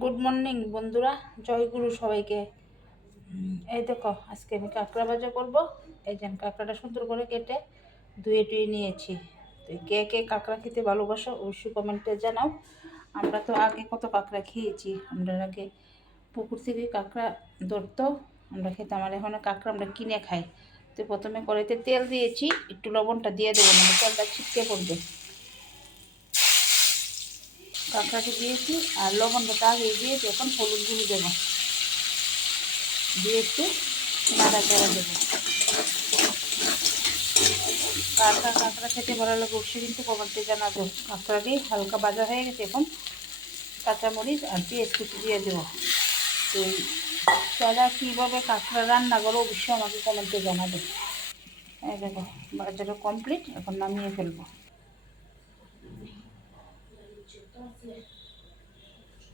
Good morning বন্ধুরা, জয়গুরু সবাইকে। এই দেখো, আজকে আমি কাঁকড়া ভাজা করব। এই যে কাঁকড়াটা সুন্দর করে কেটে ধুয়ে টুয়ে নিয়েছি। তো কে কে কাঁকড়া খেতে ভালোবাসো অবশ্যই কমেন্টে জানাও। আমরা তো আগে কত কাঁকড়া খেয়েছি, আমরা আগে পুকুর থেকে কাঁকড়া ধরতো, আমরা খেতাম। আর এখন কাঁকড়া আমরা কিনে খাই। তো প্রথমে কড়াইতে তেল দিয়েছি, একটু লবণটা দিয়ে দেবো, মানে তেলটা ছিটকে পড়বে। কাঁকড়াটা দিয়েছি আর লবণটা আগে দিয়েছি, এখন হলুদ গুঁড়ো দেবো, দিয়ে একটু নাড়াচাড়া দেবো। কাঁকড়া খেতে ভালো লাগে অবশ্যই কিন্তু কমেন্টে জানাবো। কাঁকড়াটি হালকা ভাজা হয়ে গেছে, এখন কাঁচামরিচ আর পেঁয়াজ কুচি দিয়ে দেবো। তো তারা কীভাবে কাঁকড়া রান্না করো অবশ্যই আমাকে কমেন্টে জানাবে। এই দেখো, ভাজাটা কমপ্লিট, এখন নামিয়ে ফেলবো।